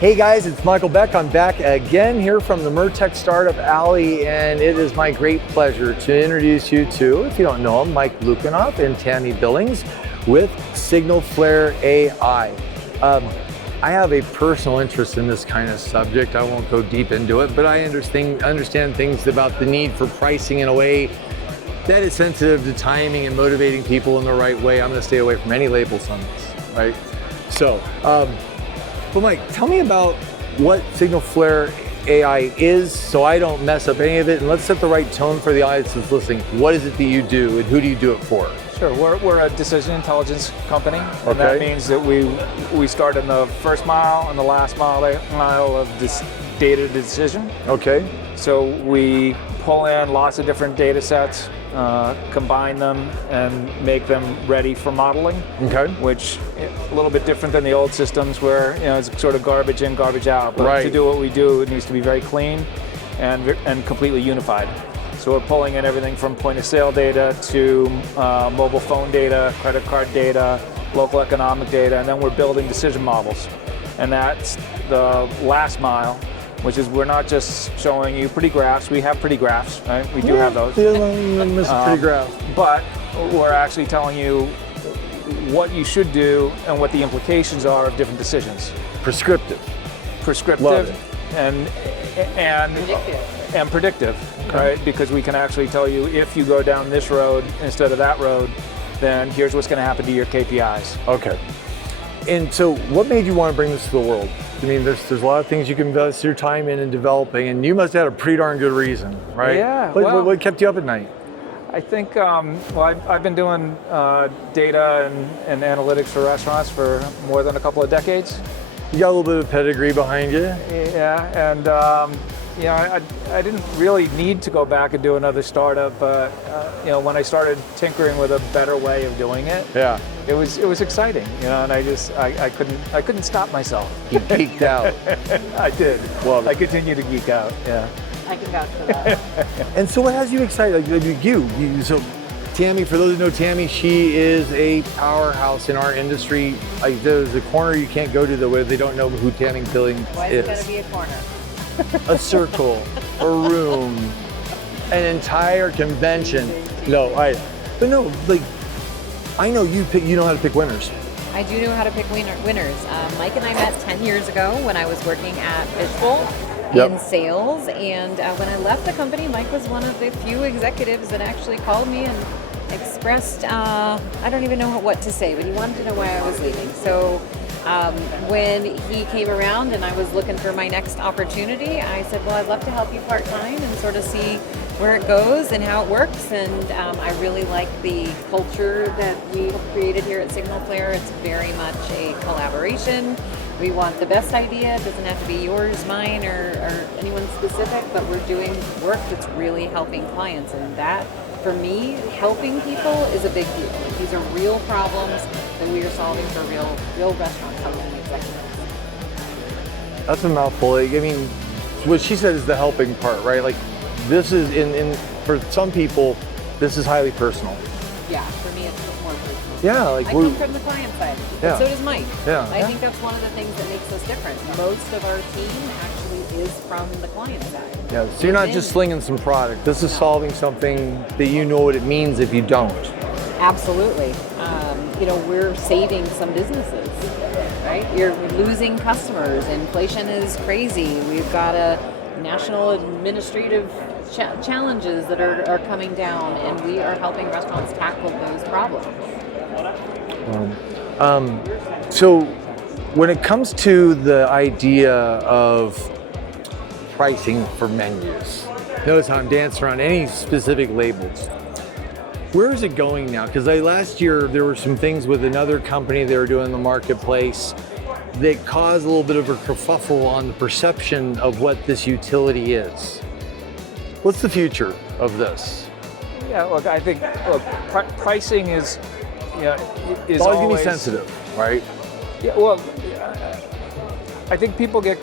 Hey guys, it's Michael Beck. I'm back again here from the Murtec Startup Alley, and it is my great pleasure to introduce you to, if you don't know them, Michael Lukianoff and Tammy Billings with SignalFlare.ai. I have a personal interest in this kind of subject. I won't go deep into it, but I understand things about the need for pricing in a way that is sensitive to timing and motivating people in the right way. I'm going to stay away from any labels on this, right? So, but Mike, tell me about what SignalFlare.ai is so I don't mess up any of it, and let's set the right tone for the audience that's listening. What is it that you do, and who do you do it for? Sure, we're a decision intelligence company, and that means that we start in the first mile and the last mile of this data decision. Okay. So we pull in lots of different data sets, combine them, and make them ready for modeling. Okay. Which a little bit different than the old systems where it's sort of garbage in, garbage out. But right. To do what we do, it needs to be very clean and completely unified. So we're pulling in everything from point of sale data to mobile phone data, credit card data, local economic data, and then we're building decision models. And that's the last mile, which is we're not just showing you pretty graphs. We have pretty graphs, right? We do have those. Pretty graphs. But we're actually telling you what you should do and what the implications are of different decisions. Prescriptive. Prescriptive and predictive, okay. Right? Because we can actually tell you if you go down this road instead of that road, then here's what's going to happen to your KPIs. Okay. And so what made you want to bring this to the world? I mean, there's a lot of things you can invest your time in developing, and you must have had a pretty darn good reason, right? Yeah. What kept you up at night? I think, I've been doing data and analytics for restaurants for more than a couple of decades. You got a little bit of pedigree behind you. Yeah, and I didn't really need to go back and do another startup. When I started tinkering with a better way of doing it, yeah, it was exciting. And I couldn't stop myself. You geeked out. I did. Well, I continue to geek out. Yeah. I can vouch for that. And so, what has you excited? So, Tammy, for those who know Tammy, she is a powerhouse in our industry. Like, there's a corner you can't go to where they don't know who Tammy Billings Why is it going to be a corner? A circle, a room, an entire convention. I know you know how to pick winners. I do know how to pick winners. Mike and I met 10 years ago when I was working at Fishbowl in sales, and when I left the company, Mike was one of the few executives that actually called me and expressed, I don't even know what to say, but he wanted to know why I was leaving. So when he came around and I was looking for my next opportunity, I said, well, I'd love to help you part-time and sort of see where it goes and how it works. And I really like the culture that we have created here at SignalFlare. It's very much a collaboration. We want the best idea. It doesn't have to be yours, mine, or anyone specific, but we're doing work that's really helping clients. And that, for me, helping people is a big deal. Like, these are real problems that we are solving for real restaurant company executives. That's a mouthful. I mean, what she said is the helping part, right? Like, this is for some people, this is highly personal. Yeah, for me it's more personal. Yeah, like I come from the client side. Yeah. And so does Mike. Yeah. I think that's one of the things that makes us different. Most of our team actually is from the client side. Yeah, so you're not just slinging some product. This is solving something that you know what it means if you don't. Absolutely. We're saving some businesses, right? You're losing customers. Inflation is crazy. We've got a national administrative challenges that are coming down, and we are helping restaurants tackle those problems. So when it comes to the idea of pricing for menus, notice how I'm dancing around any specific labels. Where is it going now? Because last year there were some things with another company they were doing in the marketplace that caused a little bit of a kerfuffle on the perception of what this utility is. What's the future of this? Yeah, look, I think pricing is It's always going to be sensitive, right? Yeah, well, I think people get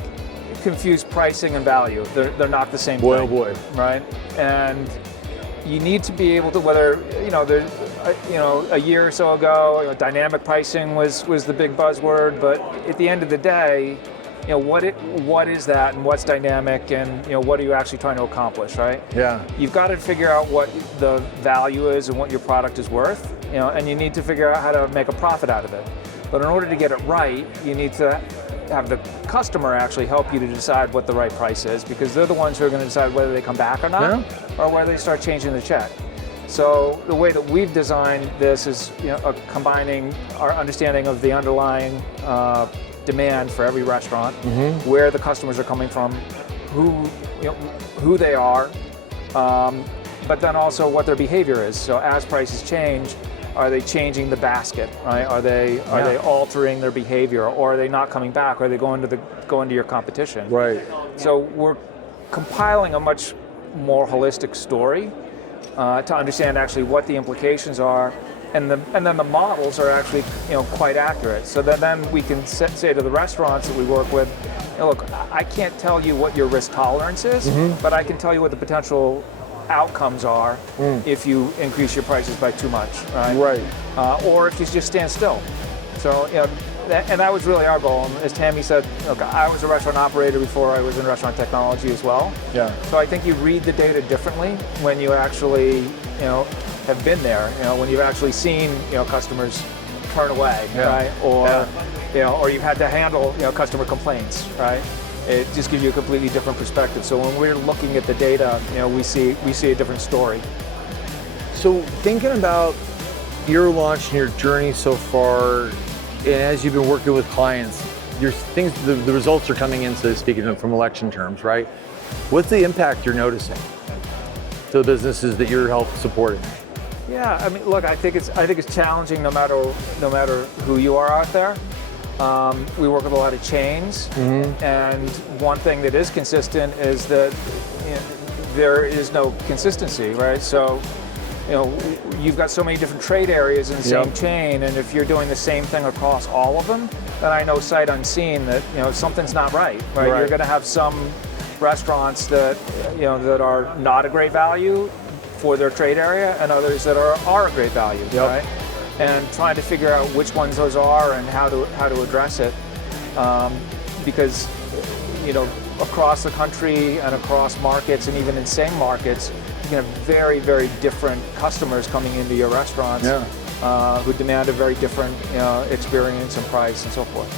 confused pricing and value. They're not the same thing. Boy, oh boy. Right? And you need to be able to, whether, a year or so ago, dynamic pricing was the big buzzword, but at the end of the day, what is that and what's dynamic and what are you actually trying to accomplish, right? Yeah. You've got to figure out what the value is and what your product is worth, and you need to figure out how to make a profit out of it. But in order to get it right, you need to have the customer actually help you to decide what the right price is, because they're the ones who are going to decide whether they come back or not, or whether they start changing the check. So the way that we've designed this is combining our understanding of the underlying demand for every restaurant, where the customers are coming from, who they are, but then also what their behavior is. So as prices change, are they changing the basket, right? Are they altering their behavior, or are they not coming back? Or are they going to your competition? Right. So we're compiling a much more holistic story to understand actually what the implications are, and then the models are actually quite accurate. So then we can say to the restaurants that we work with, look, I can't tell you what your risk tolerance is, but I can tell you what the potential outcomes are if you increase your prices by too much, right? Right. Or if you just stand still. So that was really our goal. And as Tammy said, look, I was a restaurant operator before I was in restaurant technology as well. Yeah. So I think you read the data differently when you actually have been there. When you've actually seen customers turn away, right? Or you've had to handle customer complaints, right? It just gives you a completely different perspective. So when we're looking at the data, we see a different story. So thinking about your launch and your journey so far, and as you've been working with clients, the results are coming in, so speaking from election terms, right? What's the impact you're noticing to the businesses that you're helping supporting? Yeah, I mean, look, I think it's challenging no matter who you are out there. We work with a lot of chains, and one thing that is consistent is that there is no consistency, right? So, you've got so many different trade areas in the same chain, and if you're doing the same thing across all of them, then I know sight unseen that something's not right? You're going to have some restaurants that that are not a great value for their trade area, and others that are a great value, right? And trying to figure out which ones those are and how to address it, because across the country and across markets and even in same markets, you can have very, very different customers coming into your restaurants who demand a very different experience and price and so forth.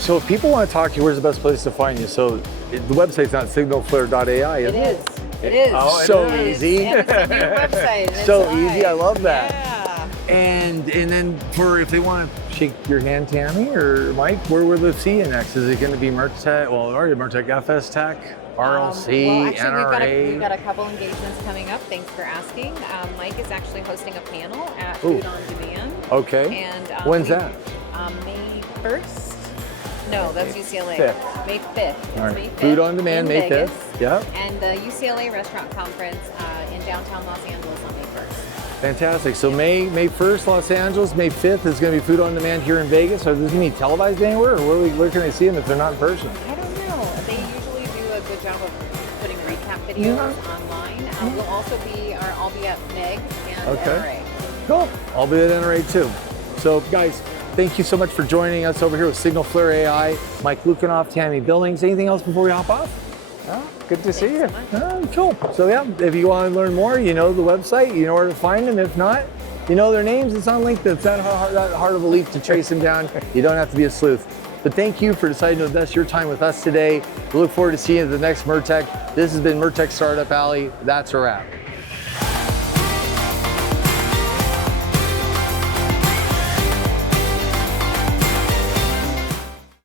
So if people want to talk to you, where's the best place to find you? So the website's not SignalFlare.ai, is it? It is. Oh, so easy. And it's a new website. It's so easy. I love that. Yeah. And then if they want to shake your hand, Tammy or Mike, where will they see you next? Is it going to be Murtec? Well, already Murtec, FS Tech, RLC, NRA. We've got a couple engagements coming up. Thanks for asking. Mike is actually hosting a panel at Food on Demand. Okay. And when's that? May 1st. No, that's UCLA. 5th. May 5th. All right. May 5th Food on Demand, May 5th. Yeah. And the UCLA Restaurant Conference in downtown Los Angeles on May 1st. Fantastic. So May 1st, Los Angeles. May 5th is going to be Food on Demand here in Vegas. Are these going to be televised anywhere, or where can I see them if they're not in person? I don't know. They usually do a good job of putting recap videos online. I'll be at MEG and NRA. Cool. I'll be at NRA too. So guys, thank you so much for joining us over here with SignalFlare.ai. Mike Lukianoff, Tammy Billings. Anything else before we hop off? Good to see you. Cool. So if you want to learn more, the website, you know where to find them. If not, their names. It's on LinkedIn. It's not that hard of a leap to trace them down. You don't have to be a sleuth. But thank you for deciding to invest your time with us today. We look forward to seeing you at the next Murtec. This has been Murtec Startup Alley. That's a wrap.